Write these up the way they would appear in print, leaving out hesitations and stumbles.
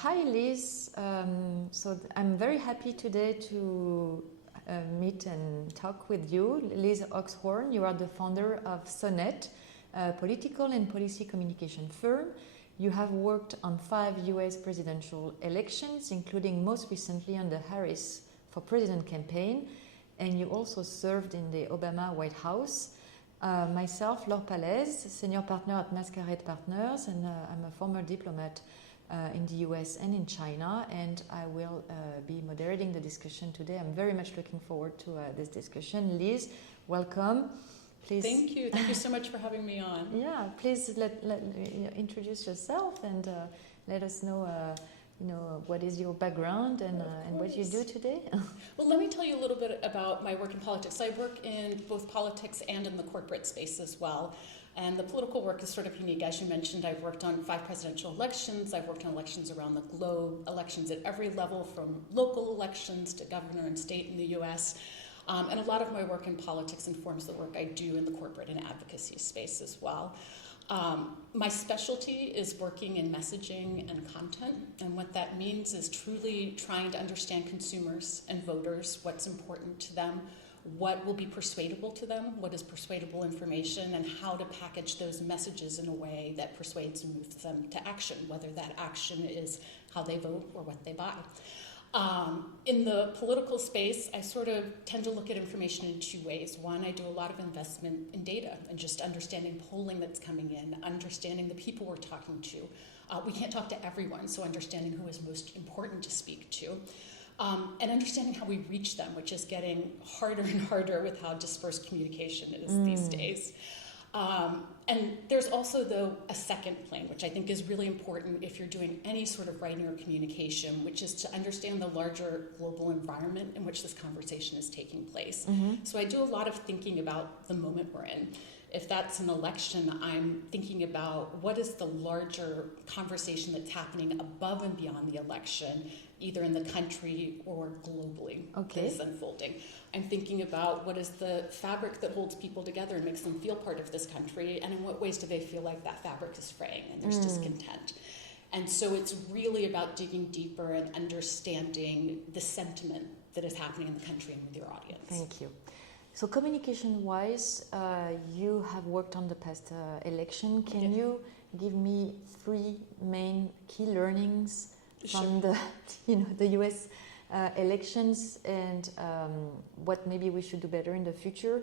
Hi Liz, I'm very happy today to meet and talk with you. Liz Oxhorn, you are the founder of Sonnet, a political and policy communication firm. You have worked on 5 US presidential elections, including most recently on the Harris for President campaign, and you also served in the Obama White House. Myself, Laure Pallez, senior partner at Mascaret Partners, and I'm a former diplomat in the US and in China, and I will be moderating the discussion today. I'm very much looking forward to this discussion. Liz, welcome. Please. Thank you. Thank you so much for having me on. Yeah, please introduce yourself and let us know what is your background and what you do today. Well, let me tell you a little bit about my work in politics. I work in both politics and in the corporate space as well. And the political work is sort of unique. As you mentioned, I've worked on 5 presidential elections. I've worked on elections around the globe, elections at every level, from local elections to governor and state in the US. And a lot of my work in politics informs the work I do in the corporate and advocacy space as well. My specialty is working in messaging and content, and what that means is truly trying to understand consumers and voters, what's important to them, what will be persuadable to them, what is persuadable information, and how to package those messages in a way that persuades and moves them to action, whether that action is how they vote or what they buy. In the political space, I sort of tend to look at information in 2 ways. One, I do a lot of investment in data and just understanding polling that's coming in, understanding the people we're talking to. We can't talk to everyone, so understanding who is most important to speak to. And understanding how we reach them, which is getting harder and harder with how dispersed communication is these days. And there's also, though, a second plane, which I think is really important if you're doing any sort of writing or communication, which is to understand the larger global environment in which this conversation is taking place. Mm-hmm. So I do a lot of thinking about the moment we're in. If that's an election, I'm thinking about what is the larger conversation that's happening above and beyond the election, either in the country or globally, that is unfolding. I'm thinking about what is the fabric that holds people together and makes them feel part of this country, and in what ways do they feel like that fabric is fraying and there's discontent. And so it's really about digging deeper and understanding the sentiment that is happening in the country and with your audience. Thank you. So communication-wise, you have worked on the past election. Can you give me 3 main key learnings from the US elections, and what maybe we should do better in the future?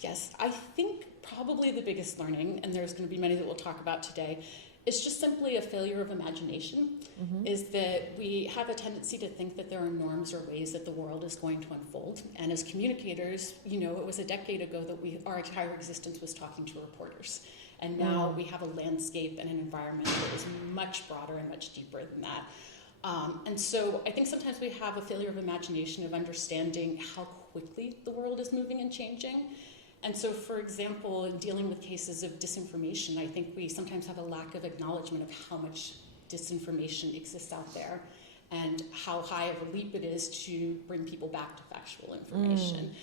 Yes, I think probably the biggest learning, and there's going to be many that we'll talk about today, is just simply a failure of imagination. Mm-hmm. Is that we have a tendency to think that there are norms or ways that the world is going to unfold. And as communicators, it was a decade ago that our entire existence was talking to reporters. And now we have a landscape and an environment that is much broader and much deeper than that. And so I think sometimes we have a failure of imagination of understanding how quickly the world is moving and changing. And so, for example, in dealing with cases of disinformation, I think we sometimes have a lack of acknowledgement of how much disinformation exists out there and how high of a leap it is to bring people back to factual information.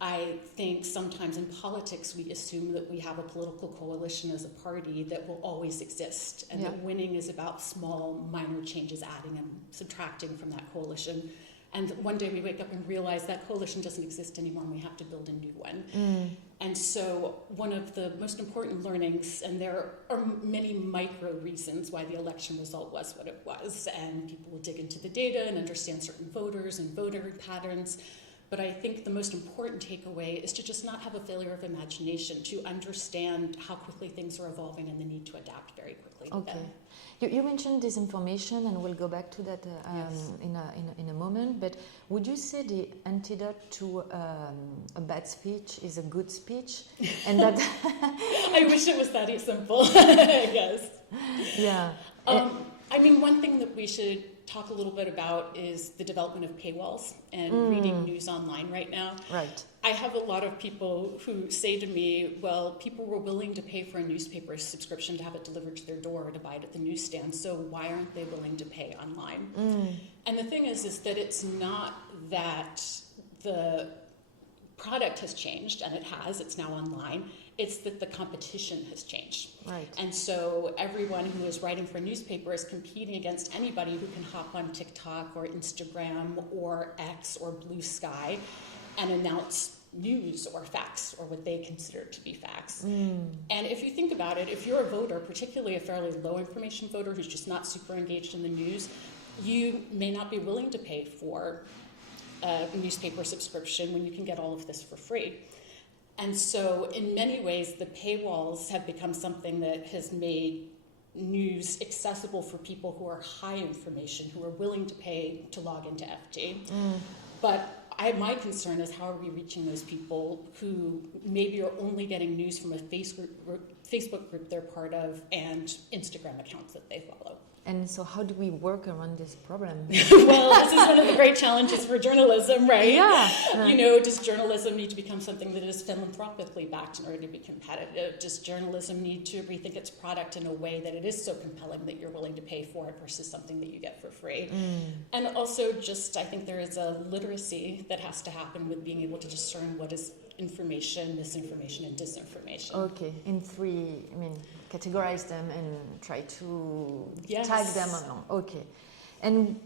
I think sometimes in politics we assume that we have a political coalition as a party that will always exist, and that winning is about small, minor changes, adding and subtracting from that coalition. And one day we wake up and realize that coalition doesn't exist anymore and we have to build a new one. And so one of the most important learnings, and there are many micro reasons why the election result was what it was, and people will dig into the data and understand certain voters and voter patterns. But I think the most important takeaway is to just not have a failure of imagination, to understand how quickly things are evolving and the need to adapt very quickly to them. You mentioned disinformation, and we'll go back to that in a moment. But would you say the antidote to a bad speech is a good speech? And that I wish it was that simple. Yes. Yeah. I mean, one thing that we should talk a little bit about is the development of paywalls and reading news online right now. Right. I have a lot of people who say to me, well, people were willing to pay for a newspaper subscription to have it delivered to their door or to buy it at the newsstand, so why aren't they willing to pay online? And the thing is that it's not that the product has changed, and it has, it's now online. It's that the competition has changed. Right. And so everyone who is writing for a newspaper is competing against anybody who can hop on TikTok or Instagram or X or Blue Sky and announce news or facts or what they consider to be facts. And if you think about it, if you're a voter, particularly a fairly low information voter who's just not super engaged in the news, you may not be willing to pay for a newspaper subscription when you can get all of this for free. And so in many ways, the paywalls have become something that has made news accessible for people who are high information, who are willing to pay to log into FT. But my concern is, how are we reaching those people who maybe are only getting news from a Facebook group they're part of and Instagram accounts that they follow? And so how do we work around this problem? Well, this is one of the great challenges for journalism, right? Yeah. You know, does journalism need to become something that is philanthropically backed in order to be competitive? Does journalism need to rethink its product in a way that it is so compelling that you're willing to pay for it versus something that you get for free? And also just, I think there is a literacy that has to happen with being able to discern what is information, misinformation, and disinformation. Okay, in three, categorize them and try to tag them along. Okay. And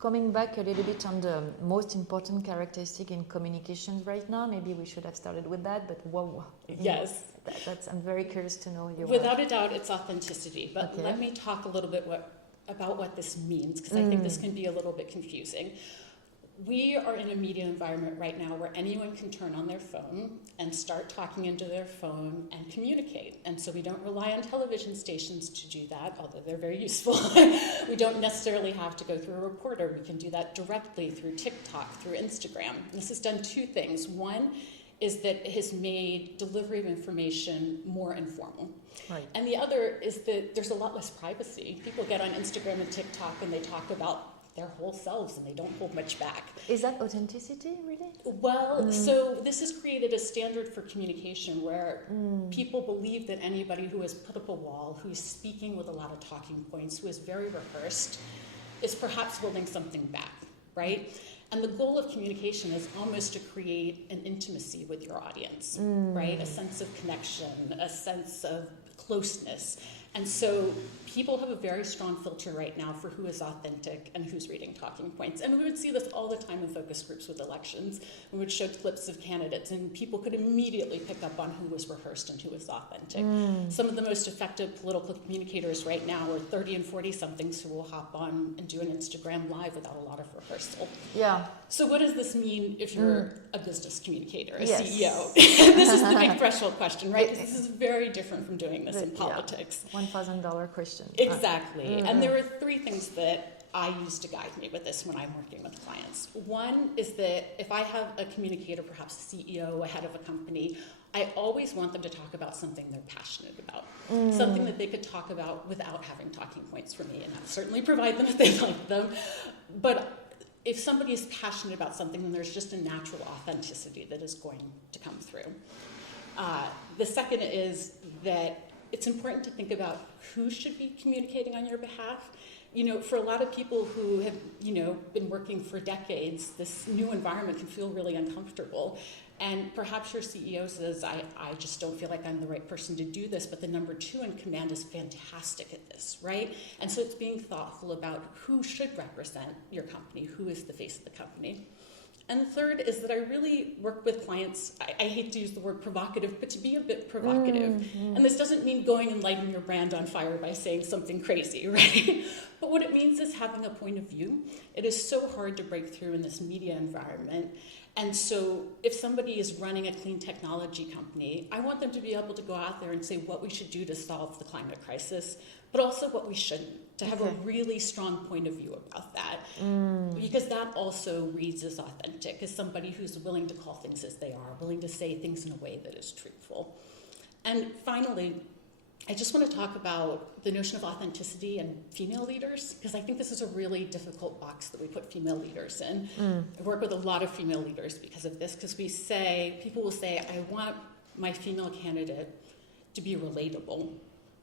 coming back a little bit on the most important characteristic in communications right now, maybe we should have started with that, but Yes. I'm very curious to know your Without a doubt, it's authenticity. But let me talk a little bit about what this means, because I think this can be a little bit confusing. We are in a media environment right now where anyone can turn on their phone and start talking into their phone and communicate. And so we don't rely on television stations to do that, although they're very useful. We don't necessarily have to go through a reporter. We can do that directly through TikTok, through Instagram. This has done two things. One is that it has made delivery of information more informal. Right. And the other is that there's a lot less privacy. People get on Instagram and TikTok and they talk about their whole selves and they don't hold much back. Is that authenticity, really? Well, so this has created a standard for communication where people believe that anybody who has put up a wall, who's speaking with a lot of talking points, who is very rehearsed, is perhaps holding something back, right? And the goal of communication is almost to create an intimacy with your audience, right? A sense of connection, a sense of closeness. And so people have a very strong filter right now for who is authentic and who's reading talking points. And we would see this all the time in focus groups with elections. We would show clips of candidates and people could immediately pick up on who was rehearsed and who was authentic. Some of the most effective political communicators right now are 30 and 40-somethings who will hop on and do an Instagram live without a lot of rehearsal. Yeah. So what does this mean if you're a business communicator, a Yes. CEO? This is the big threshold question, right? Because this is very different from doing this in politics. $1,000 question. Exactly. And there are three things that I use to guide me with this when I'm working with clients. One is that if I have a communicator, perhaps a CEO, a head of a company, I always want them to talk about something they're passionate about, something that they could talk about without having talking points for me, and I'll certainly provide them if they like them. But if somebody is passionate about something, then there's just a natural authenticity that is going to come through. The second is that it's important to think about who should be communicating on your behalf. You know, for a lot of people who have, been working for decades, this new environment can feel really uncomfortable. And perhaps your CEO says, I just don't feel like I'm the right person to do this, but the number two in command is fantastic at this, right? And so it's being thoughtful about who should represent your company, who is the face of the company. And the third is that I really work with clients, I hate to use the word provocative, but to be a bit provocative. And this doesn't mean going and lighting your brand on fire by saying something crazy, right? But what it means is having a point of view. It is so hard to break through in this media environment. And so if somebody is running a clean technology company, I want them to be able to go out there and say what we should do to solve the climate crisis, but also what we shouldn't, to have a really strong point of view about that. Because that also reads as authentic, as somebody who's willing to call things as they are, willing to say things in a way that is truthful. And finally, I just want to talk about the notion of authenticity and female leaders, because I think this is a really difficult box that we put female leaders in. I work with a lot of female leaders because of this, because people will say, I want my female candidate to be relatable,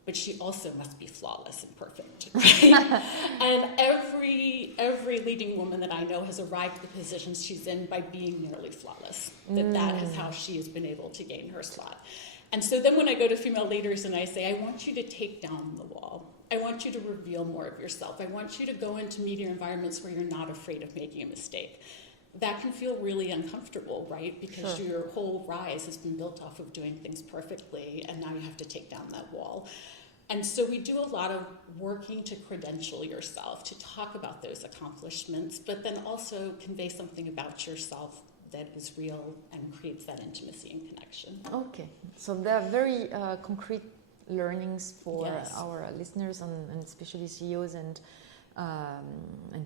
but she also must be flawless and perfect, right? And every leading woman that I know has arrived at the positions she's in by being nearly flawless. That is how she has been able to gain her slot. And so then when I go to female leaders and I say, I want you to take down the wall. I want you to reveal more of yourself. I want you to go into media environments where you're not afraid of making a mistake. That can feel really uncomfortable, right? Because your whole rise has been built off of doing things perfectly, and now you have to take down that wall. And so we do a lot of working to credential yourself, to talk about those accomplishments, but then also convey something about yourself that is real and creates that intimacy and connection. Okay, so there are very concrete learnings for our listeners and especially CEOs and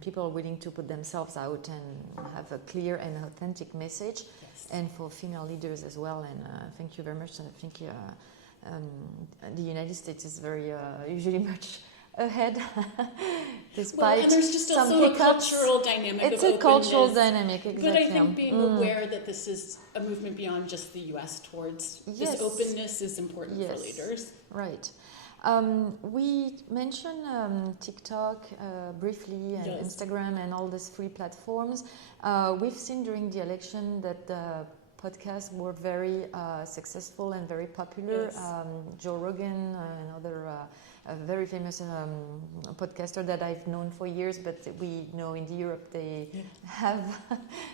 people willing to put themselves out and have a clear and authentic message, and for female leaders as well. And thank you very much. And I think the United States is very usually much ahead, despite and there's just some also hiccups. A cultural dynamic. It's of a cultural openness. dynamic, exactly. But I think being aware that this is a movement beyond just the U.S. towards this openness is important for leaders. Right. We mentioned TikTok briefly and Instagram and all these free platforms. We've seen during the election that the podcasts were very successful and very popular. Joe Rogan, another very famous podcaster that I've known for years, but we know in Europe they have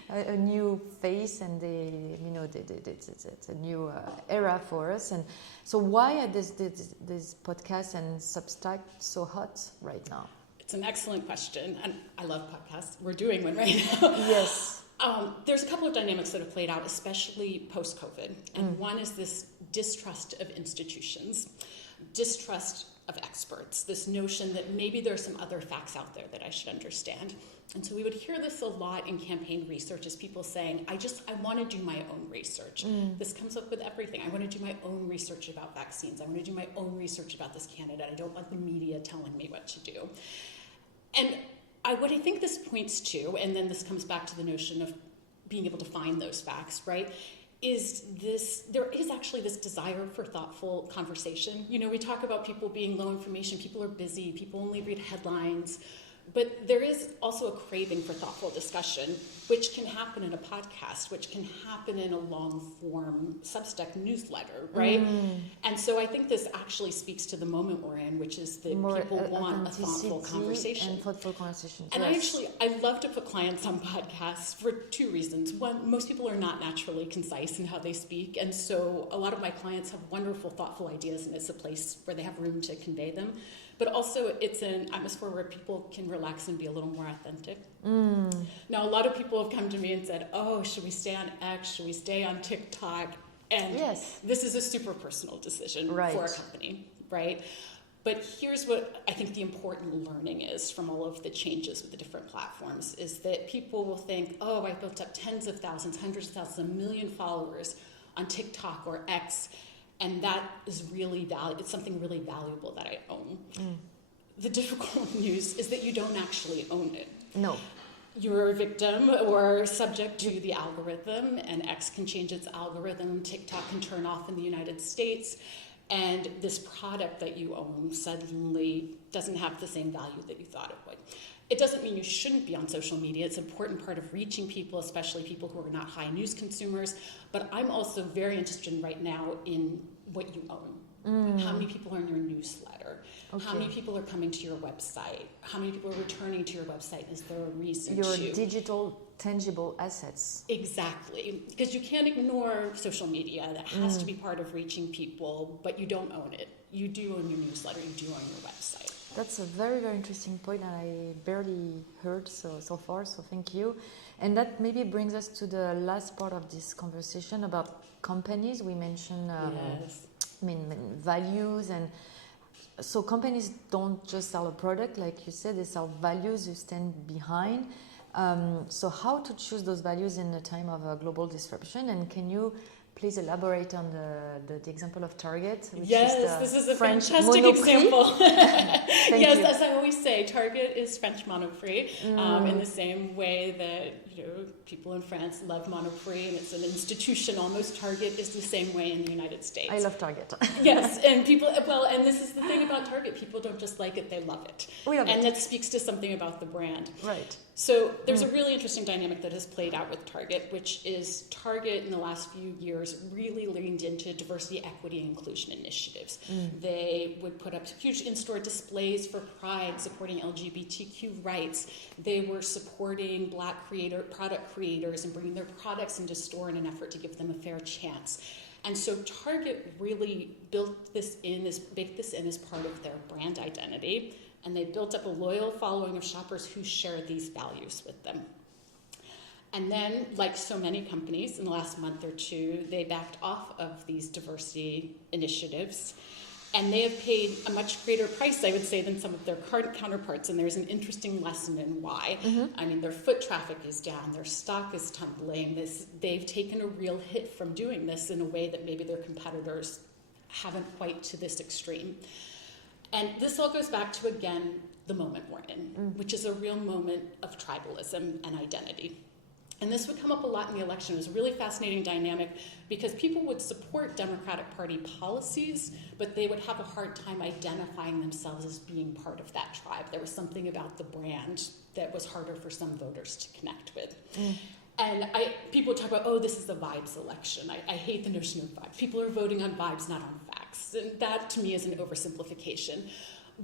a new face, and it's a new era for us. And so why are these podcasts and Substack so hot right now? It's an excellent question, and I love podcasts. We're doing one right now. Yes. There's a couple of dynamics that have played out, especially post-COVID. And one is this distrust of institutions, distrust of experts, this notion that maybe there's some other facts out there that I should understand. And so we would hear this a lot in campaign research, as people saying, I want to do my own research. This comes up with everything. I want to do my own research about vaccines. I want to do my own research about this candidate. I don't want the media telling me what to do. And what I think this points to, and then this comes back to the notion of being able to find those facts, right, is there is actually this desire for thoughtful conversation. You know, we talk about people being low information, people are busy, people only read headlines, but there is also a craving for thoughtful discussion, which can happen in a podcast, which can happen in a long-form Substack newsletter, right? And so I think this actually speaks to the moment we're in, which is that people want a thoughtful conversation. And thoughtful conversation. And I love to put clients on podcasts for two reasons. One, most people are not naturally concise in how they speak, and so a lot of my clients have wonderful, thoughtful ideas, and it's a place where they have room to convey them. But also, it's an atmosphere where people can relax and be a little more authentic. Now, a lot of people have come to me and said, oh, should we stay on X? Should we stay on TikTok? And this is a super personal decision for a company, right? But here's what I think the important learning is from all of the changes with the different platforms, is that people will think, oh, I built up tens of thousands, hundreds of thousands, 1 million followers on TikTok or X, and that is really it's something really valuable that I own. The difficult news is that you don't actually own it. No. You're a victim or subject to the algorithm, and X can change its algorithm, TikTok can turn off in the United States, and this product that you own suddenly doesn't have the same value that you thought it would. It doesn't mean you shouldn't be on social media. It's an important part of reaching people, especially people who are not high news consumers. But I'm also very interested right now in what you own. How many people are in your newsletter? How many people are coming to your website? How many people are returning to your website? Is there a reason to? Your digital, tangible assets. Exactly. Because you can't ignore social media. That has to be part of reaching people, but you don't own it. You do own your newsletter. You do own your website. That's a very, very interesting point that I barely heard so far, so thank you. And that maybe brings us to the last part of this conversation about companies. We mentioned values, and so companies don't just sell a product, like you said, they sell values you stand behind. So how to choose those values in a time of a global disruption, and can you please elaborate on the example of Target, which is the this is a French fantastic Monoprix. example. Thank you. As I always say, say Target is French Monoprix, in the same way that people in France love Monoprix, and it's an institution almost. Target is the same way in the United States. I love Target. Yes, and people, and this is the thing about Target, people don't just like it, they love it. We love it. And that speaks to something about the brand. Right. So there's a really interesting dynamic that has played out with Target, which is Target in the last few years really leaned into diversity, equity, and inclusion initiatives. They would put up huge in-store displays for Pride, supporting LGBTQ rights. They were supporting Black product creators and bringing their products into store in an effort to give them a fair chance. And so Target really baked this in as part of their brand identity. And they built up a loyal following of shoppers who share these values with them. And then, like so many companies in the last month or two, they backed off of these diversity initiatives. And they have paid a much greater price, I would say, than some of their counterparts. And there's an interesting lesson in why. I mean, their foot traffic is down, their stock is tumbling. They've taken a real hit from doing this in a way that maybe their competitors haven't quite to this extreme. And this all goes back to, again, the moment we're in, which is a real moment of tribalism and identity. And this would come up a lot in the election. It was a really fascinating dynamic because people would support Democratic Party policies, but they would have a hard time identifying themselves as being part of that tribe. There was something about the brand that was harder for some voters to connect with. And people talk about, this is a vibes election. I hate the notion of vibes. People are voting on vibes, not on facts. And that, to me, is an oversimplification.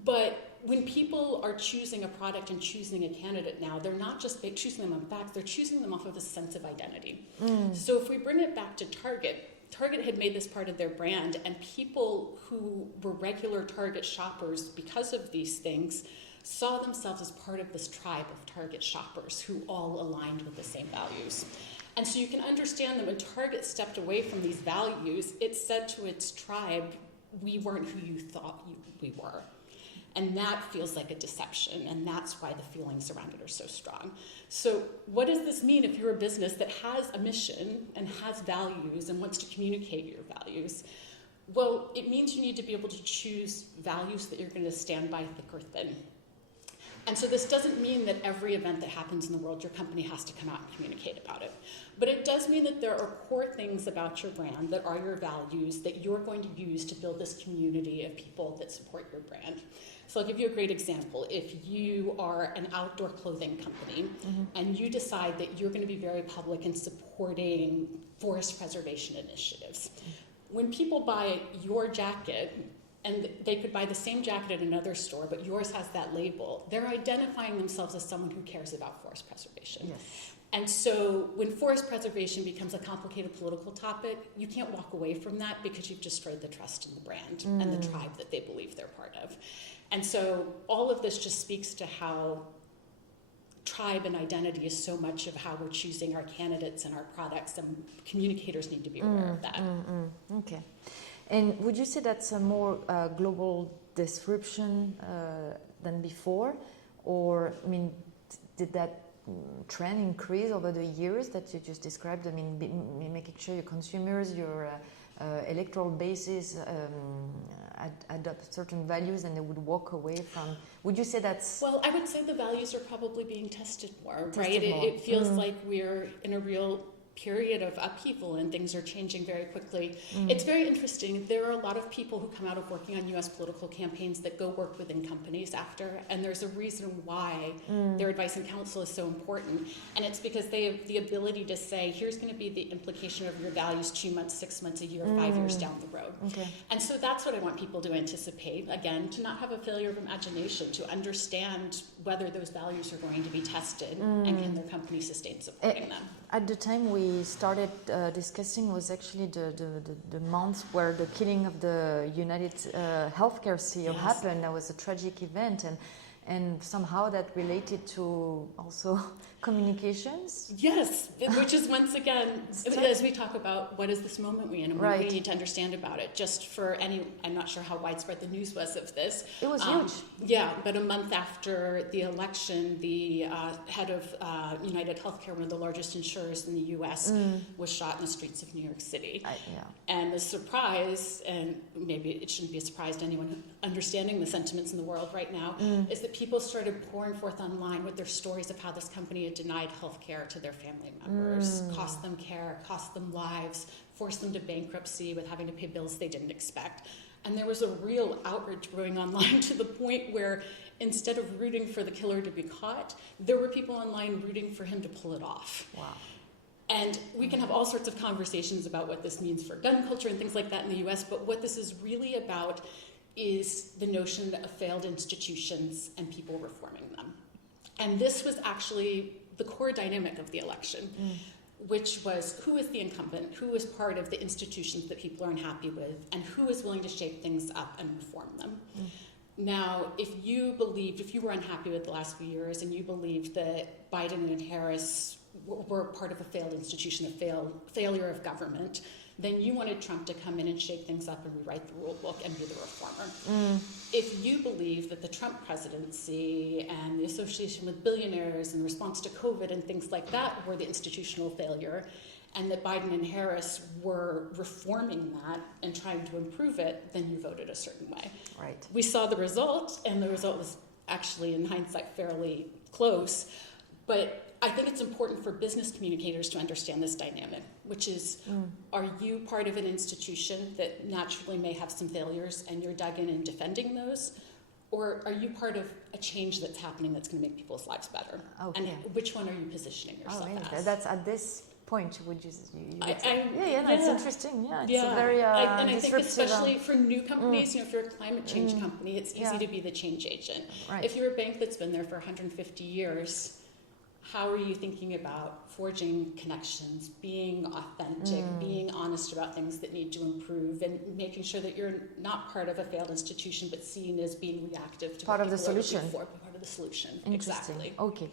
But when people are choosing a product and choosing a candidate now, they're not just choosing them on facts, they're choosing them off of a sense of identity. So if we bring it back to Target had made this part of their brand, and people who were regular Target shoppers because of these things saw themselves as part of this tribe of Target shoppers who all aligned with the same values. And so you can understand that when Target stepped away from these values, it said to its tribe, we weren't who you thought we were. And that feels like a deception, and that's why the feelings around it are so strong. So what does this mean if you're a business that has a mission and has values and wants to communicate your values? Well, it means you need to be able to choose values that you're going to stand by thick or thin. And so this doesn't mean that every event that happens in the world, your company has to come out and communicate about it. But it does mean that there are core things about your brand that are your values that you're going to use to build this community of people that support your brand. So I'll give you a great example. If you are an outdoor clothing company and you decide that you're going to be very public in supporting forest preservation initiatives, when people buy your jacket, and they could buy the same jacket at another store, but yours has that label, they're identifying themselves as someone who cares about forest preservation. Yes. And so when forest preservation becomes a complicated political topic, you can't walk away from that because you've destroyed the trust in the brand and the tribe that they believe they're part of. And so all of this just speaks to how tribe and identity is so much of how we're choosing our candidates and our products, and communicators need to be aware of that. Okay. And would you say that's a more global disruption than before? Or, I mean, did that trend increase over the years that you just described? I mean, making sure your consumers, your electoral bases adopt certain values and they would walk away from... Would you say that's... Well, I would say the values are probably being tested more, right? It feels like we're in a real period of upheaval and things are changing very quickly. It's very interesting. There are a lot of people who come out of working on U.S. political campaigns that go work within companies after, and there's a reason why their advice and counsel is so important. And it's because they have the ability to say, here's going to be the implication of your values 2 months, 6 months, a year, 5 years down the road. Okay. And so that's what I want people to anticipate. Again, to not have a failure of imagination, to understand whether those values are going to be tested and can their company sustain supporting them. At the time we started discussing was actually the month where the killing of the United Healthcare CEO happened. That was a tragic event, and somehow that related to also communications. Yes, which is once again, as we talk about what is this moment we're in and what we need to understand about it. Just for I'm not sure how widespread the news was of this. It was huge. Yeah, but a month after the election, the head of United Healthcare, one of the largest insurers in the U.S., was shot in the streets of New York City. And the surprise, and maybe it shouldn't be a surprise to anyone understanding the sentiments in the world right now, is that that people started pouring forth online with their stories of how this company had denied health care to their family members, cost them care, cost them lives, forced them to bankruptcy with having to pay bills they didn't expect. And there was a real outrage brewing online to the point where instead of rooting for the killer to be caught, there were people online rooting for him to pull it off. Wow. And we can have all sorts of conversations about what this means for gun culture and things like that in the US, but what this is really about is the notion of failed institutions and people reforming them. And this was actually the core dynamic of the election, which was who is the incumbent, who is part of the institutions that people are unhappy with, and who is willing to shake things up and reform them. Now, if you were unhappy with the last few years and you believed that Biden and Harris were part of a failed institution, a failure of government, then you wanted Trump to come in and shake things up and rewrite the rule book and be the reformer. If you believe that the Trump presidency and the association with billionaires in response to COVID and things like that were the institutional failure, and that Biden and Harris were reforming that and trying to improve it, then you voted a certain way. Right. We saw the result, and the result was actually, in hindsight, fairly close. But I think it's important for business communicators to understand this dynamic, which is, are you part of an institution that naturally may have some failures and you're dug in defending those? Or are you part of a change that's happening that's going to make people's lives better? Okay. And which one are you positioning yourself as? That's at this point, would you that's interesting. Yeah, it's a very and I think especially for new companies, if you're a climate change company, it's easy to be the change agent. Right. If you're a bank that's been there for 150 years, how are you thinking about forging connections, being authentic, being honest about things that need to improve, and making sure that you're not part of a failed institution, but seen as being reactive to part what of the people are looking solution. for, part of the solution. Interesting. Exactly. Okay.